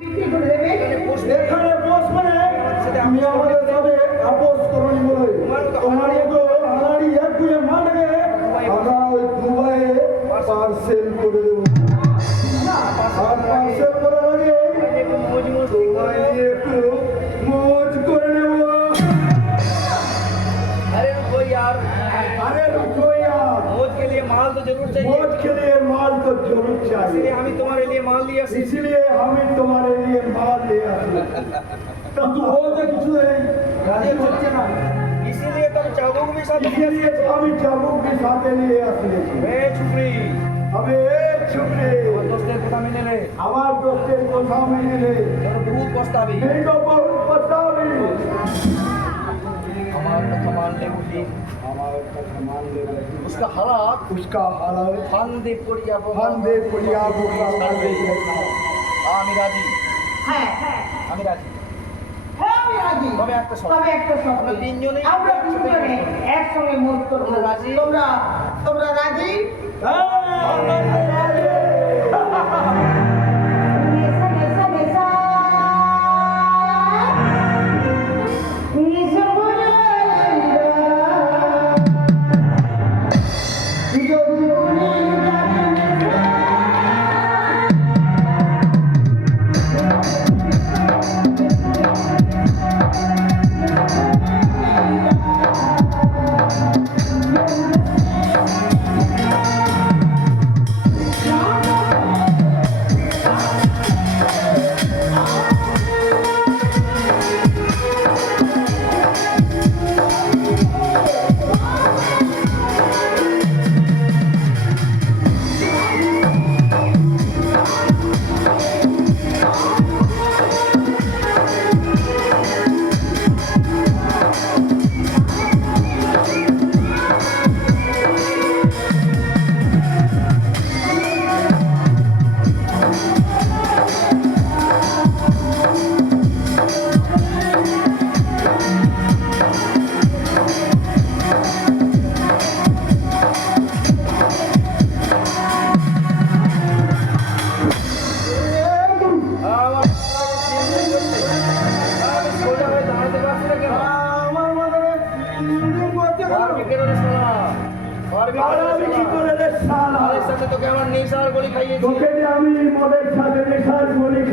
বিক্রি করে দেবে এখানে বস মানে আমি আমাদের সাথে আপোষ করনি বলে তোমার মতো হালারি এক দুয়ে মানবে আমরা ওই দুবাইয়ে পার্সেল করে দেবো আর পার্সেল করার আগে দুবাই নিয়ে একটু মজ করে নেব अरे रुको यार আরে রুকো यार मौज के लिए माल तो जरूर चाहिए मौज के लिए माल तो जरूर इसलिए चाहिए हम ही तुम्हारे लिए माल लिया इसलिए हम ही तुम्हारे लिए माल ले आते কিন্তু ও যে কিছু নেই রাজি হচ্ছে না इसीलिए तुम चाबुक भी साथ लिया इसलिए আমি চাবুক के साथे लिए আসলেছি ए छुपड़ी আমি এক ছুটে और दोस्तेर কথা মেনে নে আমার দোস্তের কথা মেনে নে তোর বহুত পস্তাবি এই তো বহুত পস্তাবি আমার কথা মানলে বুঝি আমার কথা মানলে নাকি उसका हालात उसका हालात ফান্দে পড়িয়া ফান্দে পড়িয়া বোকা ছাড়বে ছাড়বে আমি রাজি। হ্যাঁ হ্যাঁ। আমি রাজি। হ্যাঁ তবে একটা শর্ত। তবে একটা শর্ত। আমরা তিনজনেই আমরা তিনজনে একসঙ্গে করব তোমরা রাজি? তোমরা তোমরা রাজি? নেশা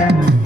না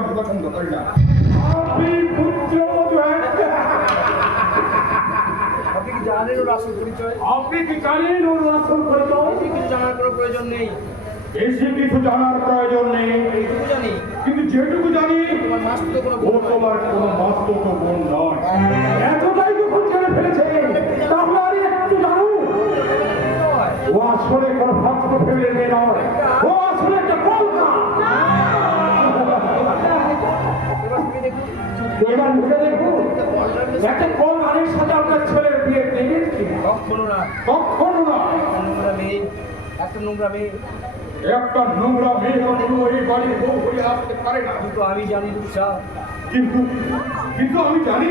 আমি পছন্দ করি না। আপনি বধূ আপনি কি জানেন ওর আসল পরিচয়? আপনি কি জানেন ওর আসল পরিচয়? কিছু জানার কোনো প্রয়োজন নেই। এসে কিছু জানার প্রয়োজন নেই। জানি। কিন্তু যেটুকু জানি তোমার মাস্ত কোনো ও তোমার কোনো বাস্তব বোন নয়। একটা কল গানের সাথে আপনার ছেলের বিয়ে দেবেন কি কখনো না। কখনো না। নোংরা মেয়ে একটা নোংরা মেয়ে। একটা নোংরা মেয়ে এই বাড়ির বউ হয়ে আসতে পারে না। কিন্তু আমি জানি রূপসা। কিন্তু কিন্তু আমি জানি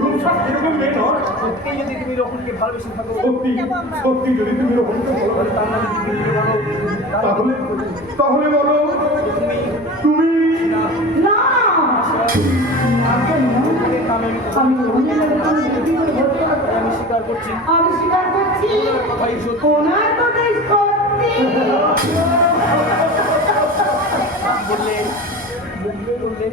রূপসা এরকম মেয়ে নয়। সত্যি যদি তুমি রকমকে ভালোবেসে থাকো। সত্যি সত্যি যদি তুমি রকমকে ভালোবাসো, তার তুমি বলো? তাহলে তাহলে বলো তুমি তুমি না। আমি মনে তুমি। আমি স্বীকার করছি আমি স্বীকার করছি কথাই সত্যি ওনার কথাই সত্যি বললে মুখে বললে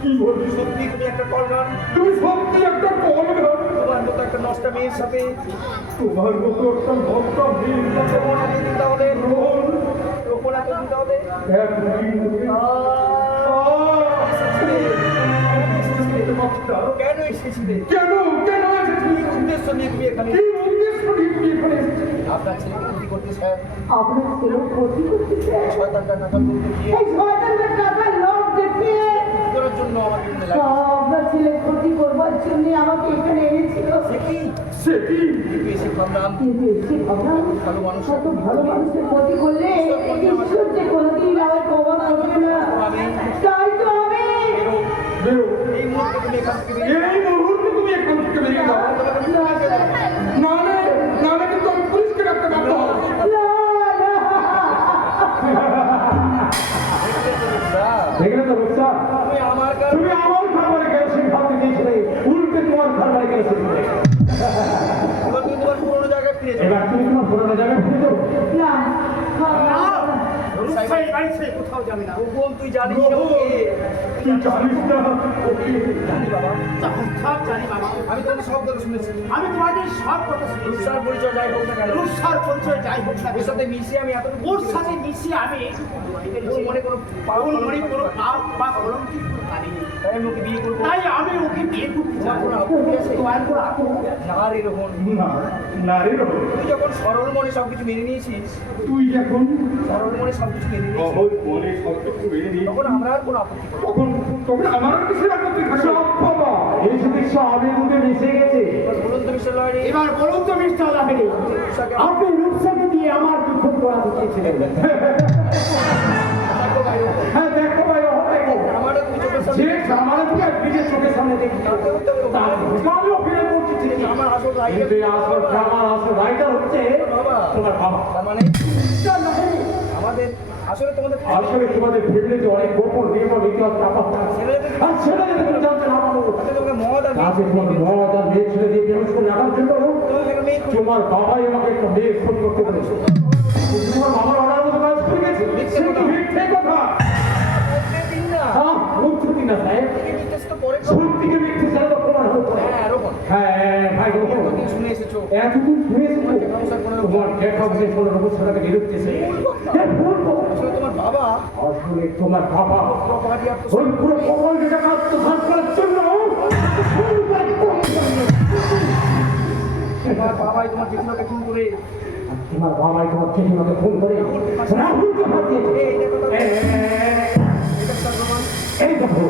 কি বলবি সত্যি তুমি একটা কলগান তুমি সত্যি একটা কল গান তোমার মতো একটা নষ্ট মেয়ের সাথে তোমার মতো একটা সাথে এত তাহলে রোল এত দিন তাহলে এসেছিলে কেন? কেন কি উদ্দেশ্য নিয়ে তুমি এখানে কি উদ্দেশ্য নিয়ে তুমি এখানে এসেছি আপনার ছেলেকে ক্ষতি করতে চায় আপনার ছেলে ক্ষতি করতেছে শয়তানটা টাকা তুলতে গিয়ে এই শয়তানের টাকা লোক দেখিয়ে করার জন্য আমাকে লাগে আপনার ছেলে ক্ষতি করবার জন্য আমাকে এখানে এনেছিল। সে কি? সে কি? এসে ভাবলাম? এসে ভাবলাম? ভালো মানুষ। ভালো মানুষের ক্ষতি করলে ঈশ্বর যে কোনোদিন আমার যাবে না। বোন তুই জানিস তুই জানিস না জানি বাবা। সব জানি বাবা। আমি তোমার সব কথা শুনেছি। আমি তোমাদের সব কথা শুনেছি। রূপসার পরিচয় যাই হোক না কেন। পরিচয় যাই হোক না ওর সাথে মিশে আমি এত ওর সাথে মিশিয়ে আমি মনে কোনো ওর মনে কোনো পাপ বা কলঙ্কিত তাই আমি ওকে বিয়ে করব। তাই আমি ওকে বিয়ে করতে তোমার চাই কোনো আপত্তি আছে তোমার কোনো আপত্তি না রে রোহন না না রে রবি, তুই যখন সরল মনে সবকিছু মেনে নিয়েছিস তুই যখন সরল মনে সবকিছু মেনে নিয়েছিস সহজ মনে সব কিছু মেনে তখন আমরা আর কোনো আপত্তি তখন তখন আমার কিছু আপত্তি সব বাবা এই চিকিৎসা আবের মধ্যে মিশে গেছে। এবার বলুন তো মিস্টার লয়ারি। এবার বলুন তো মিস্টার লাহিড়ী আপনি রূপসাকে দিয়ে আমার দুঃখ করাতে চেয়েছিলেন দেখো ভাই। হ্যাঁ দেখো ভাই ও দেখো আমারও তুমি আমার আসল কিন্তু আসল আমার আসল রাইটার হচ্ছে তোমার আমাদের আসলে তোমাদের আসলে তোমাদের ফ্যামিলিতে অনেক। আর সেটা যদি তুমি জানতে না পারো ছেলে দিয়ে বিয়ে করে রাখার জন্য তোমার বাবাই আমাকে একটা মেয়ে ফোন করতে বলেছে এতদিন শুনেছি তোমার কোনো রকম সাথে বিরুদ্ধেছে হ্যাঁ বলব তোমার বাবা আসলে তোমার বাবা ওই পুরো কবল আত্মঘাত করার জন্য তোমার বাবাই তোমার জেঠুমাকে খুন করে। তোমার বাবাই তোমার জেঠিমাকে ফোন করে। রাহুলকে হাত দিয়েছে এই দেখো এই দেখো।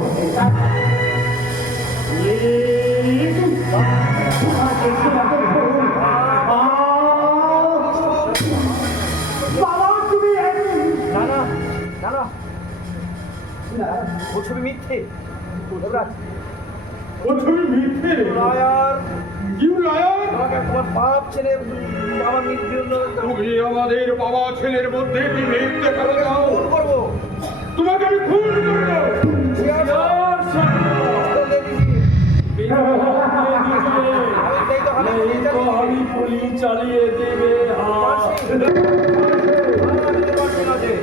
ও ছবি মিথ্যে? দেবরাজ, ও তুমি মিথ্যে? লয়ার। You liar? তোমার বাপ ছেলে জন্য তুমি আমাদের বাবা ছেলের মধ্যে বিভেদ দেখাবে করব। তোমাকে আমি খুন করব গুলি চালিয়ে গুলি চালিয়ে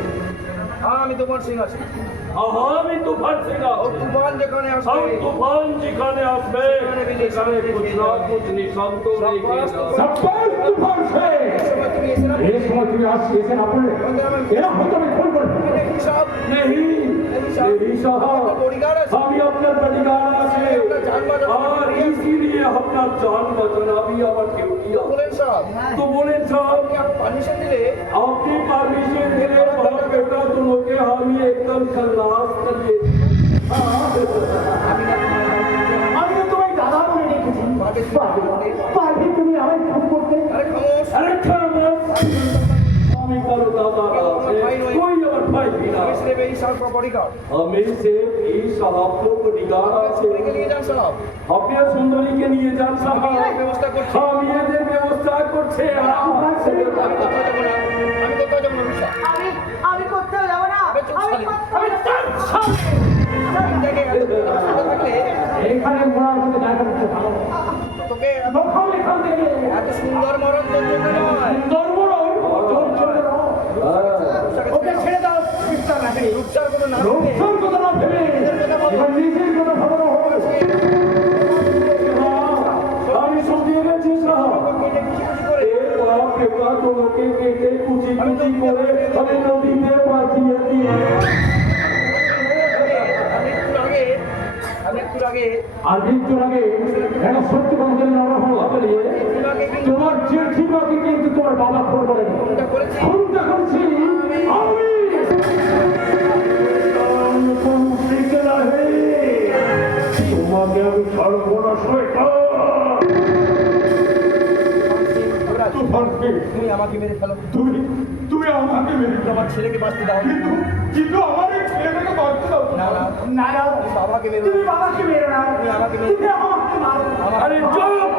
আমি তোমার সিং আছে আহামি তুফান থেকে তুফান যেখানে সব তুফান যেখানে আসবে সেখানে কুছ না কুছ আপনি পারমিশন দিলে আপনি পারমিশন দিলে बेटा दोनों के हामी एकदम खल्लास करिए আমি তো তোমায় দাদা বলে রেখেছি পারবে পারবে তুমি আমায় ফোন করতে আরে খামোশ अरे खामोश আমি কারো দাদা আছে कोई और भाई भी ना আমি সিলেবে এই সাল প্রপার্টি গার্ড हमें से এই সাহায্য অধিকার আছে ছেলেকে নিয়ে যান সাহেব আপনি সুন্দরীকে নিয়ে যান সাহায্য ব্যবস্থা করছি আমি এদের ব্যবস্থা করছে আমি কোথাও যাবো না আমি না আমি শালি। কোথাও এখানে ঘোড়ার মধ্যে দেখা করতে ভালো। তোকে লক্ষণ এখান থেকে। এত সুন্দর মরণ তোর জন্য নয়। ওকে ছেড়ে দাও মিস্টার রাখি রূপসার কোনো না ভেবে এবার নিজের কথা ভাবনা আমি শুনিয়ে গেছি সাহায্য কেটে খুশি খুশি করে। এ বাপ বেটা তোমাকে কেটে কুচি কুচি করে। আর আগে তোমার কিন্তু তোমার বাবা ফোন আমাকে মেরে ফেলো। তুমি তুমি আমাকে মেরে দাও আমার ছেলেকে বাঁচতে দাও। কিন্তু কিন্তু আমার এই ছেলেটাকে বাঁচতে দাও। না না না না বাবাকে মেরো। তুমি বাবাকে মেরো না। তুমি আমাকে মেরো। তুমি আমাকে মারো। আরে চুপ।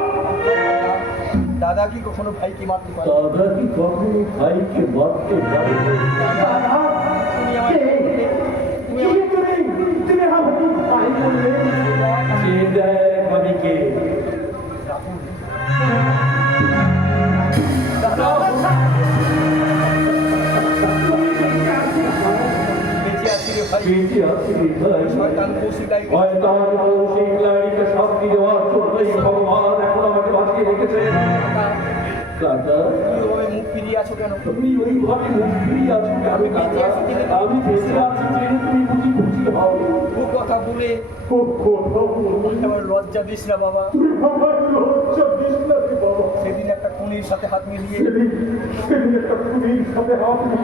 দাদা কি কখনো ভাইকে মারতে পারে? দাদা কি কখনো ভাইকে মারতে পারে দাদা তুমি আমাকে ভাই বললে শাস্তি দেওয়ার জন্যই ভগবান এখন আমাকে বাঁচিয়ে রেখেছে মুখ ফিরিয়ে আছো কেন তুমি ওইভাবে মুখ ফিরিয়ে আছো কেন আমি বেঁচে আছি জেনে তুমি বুঝি খুশি হও ও কথা বলে আমার লজ্জা দিস না বাবা সেদিন একটা খুনির সাথে হাত মিলিয়ে।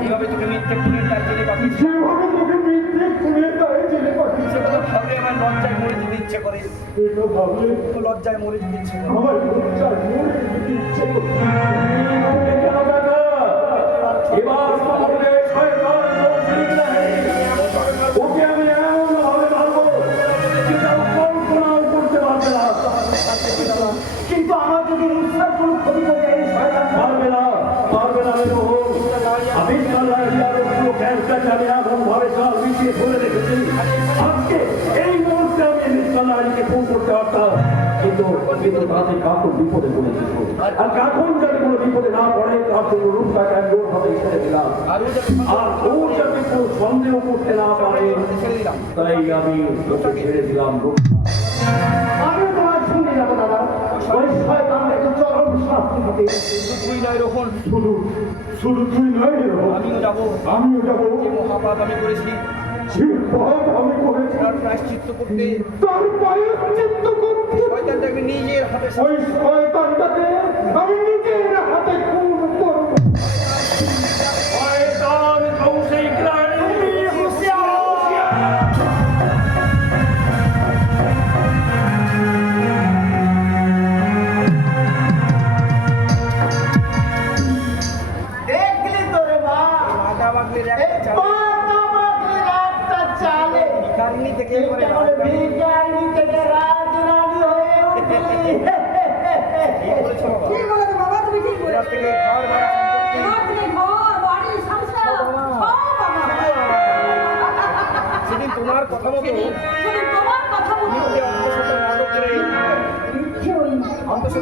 কীভাবে তোকে মিথ্যে খুনির জেনে পাঠিয়েছি? তোকে মিথ্যে খুনের দায়ে জেলে পাঠিয়েছে। সে কথা ভাবলে আমার লজ্জায় মরে যেতে ইচ্ছে করে। ভাবলে লজ্জায় মরে যেতে ইচ্ছে করে। আমার লজ্জা মরে যেতে ইচ্ছে করছে। এবার শয়তান ওকে চাল মিশিয়ে রেখেছি আজকে এই মুহূর্তে আমি মিস্টার নারীকে ফোন করতে পারতাম কিন্তু কিন্তু তাতে কাকুর বিপদে পড়েছি আর কাকুন যাতে কোনো বিপদে না পড়ে তার জন্য রূপটাকে আমি ওর হাতে ছেড়ে দিলাম। আর ও যাতে কোনো সন্দেহ করতে না পারে তাই আমি ওকে ছেড়ে দিলাম আমি তোমার সঙ্গে যাব দাদা। ওই শয়তানকে চরম শাস্তি দিতে তুই নয় রোহন শুধু শুধু তুই নয় আমিও যাব। আমিও যাব। মহাপাপ আমি করেছি যে পাপ আমি করেছি তার প্রায়শ্চিত্ত করতে। তার পায়ে চিত্ত করতে। শয়তানটাকে নিজের হাতে ওই শয়তানটাকে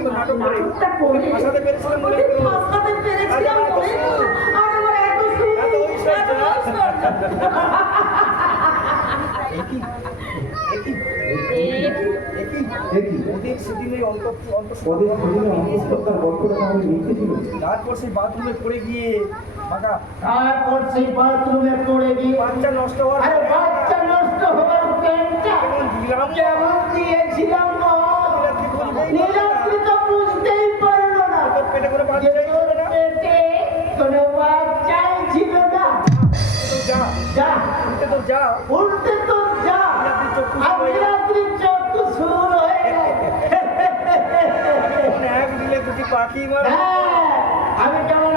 নাটক করে পেরেছিলাম বলে ফাঁসাতে পেরেছিলাম বলে আর আমার এত এত তারপর সেই বাথরুমে পড়ে গিয়ে তারপর সেই বাথরুমে পড়ে গিয়ে বাচ্চা নষ্ট হওয়ার বাচ্চা নষ্ট হওয়ার প্যান্টটা কেমন দিয়েছিলাম না। পেটে কোনো বাচ্চাই ছিল না যা যা উল্টে তো যা উল্টে যা আমি রাত্রি চক্ষু শুরু হয়ে এক দিলে দুটি পাখি মারা আমি কেমন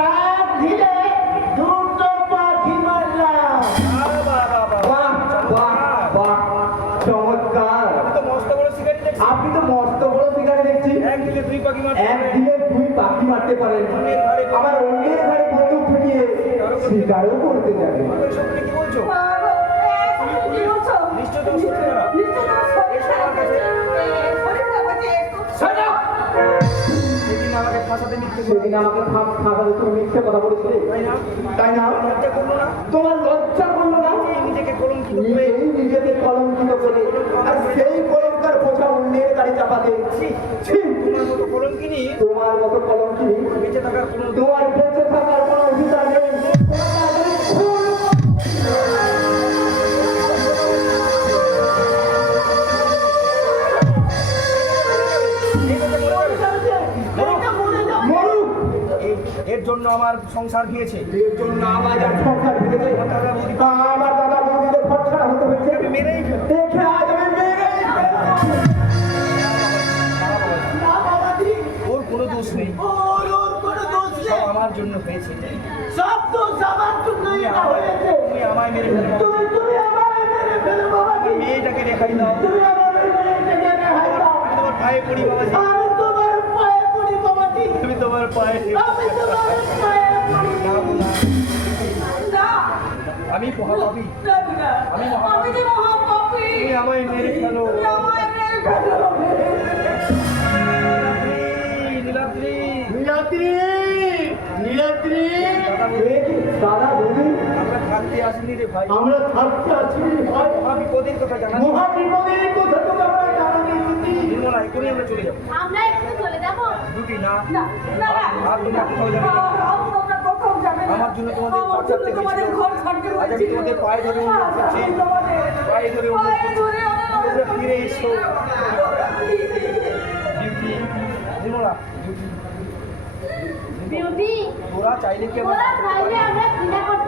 আপনি তো মস্ত শিকারে দেখছি এক দিলে দুই পাখি মারতে এক পারে। দিনে দুই পাখি মারতে পারেন আবার অন্যের ঘরে বন্দুক ঠুকিয়ে শিকারও করতে যাবে। কি বলছো? বাবা, এখন কি বলছো? নিশ্চয় তোমার সত্যি না নিশ্চয়। সেদিন আমাকে সেদিন তুমি মিথ্যে কথা বলেছিলে। তাই না? তাই না? লজ্জা করল না? তোমার লজ্জা করল না? এই নিজেকে কলঙ্কিত নিজেকে কলঙ্কিত করে। আর সেই চাপাতে তোমার মতো কলঙ্কিনী তোমার মতো কলঙ্কিনী বেঁচে থাকার কোনো তোমার বেঁচে থাকার কোনো অধিকার নেই। এর জন্য আমার সংসার গিয়েছে। এর জন্য আমার দাদা বৌদি আমার দাদা বৌদিদের খরচা হতে হয়েছে। মেরেই দেখে আজ দোষ নেই সব আমার জন্য হয়েছে সব দোষ আমার জন্যই হয়েছে। তুমি আমায় মেরে ফেলো তুমি তুমি আমায় মেরে ফেলো বাবাজি। মেয়েটাকে রেখাই দাও তুমি আমার মেয়েটাকে রেহাই দাও। তোমার পায়ে পড়ি বাবাজি আমি তোমার পায়ে পড়ি বাবাজি। আমি তোমার পায়ে আমি তোমার পায়ে পড়ি। না আমি মহাপাপী আমি মহাপাপী। তুমি আমায় মেরে ফেলো তুমি আমায় মেরে ফেলো। নীলাদ্রি, নীলাদ্রি। দাদা বৌদি আমরা থাকতে আসিনি রে ভাই আমরা থাকতে আছি ভাই কথা জানা মহা কথা তো আমরা জানি নির্মলা এখনই আমরা চলে যাব আমরা একটু চলে যাব দুটি না না, না। আর তোমরা কোথাও যাবে না। আমার জন্য তোমাদের ছাড়তে তোমাদের ঘর ছাড়তে আজ আমি তোমাদের পায়ে ধরে অনুরোধ করছি। তোমাদের পায়ে ধরে অনুরোধ করছি। তোমরা ফিরে এসো করছি। নির্মলা বিউটি। তোরা চাইলে কি আমার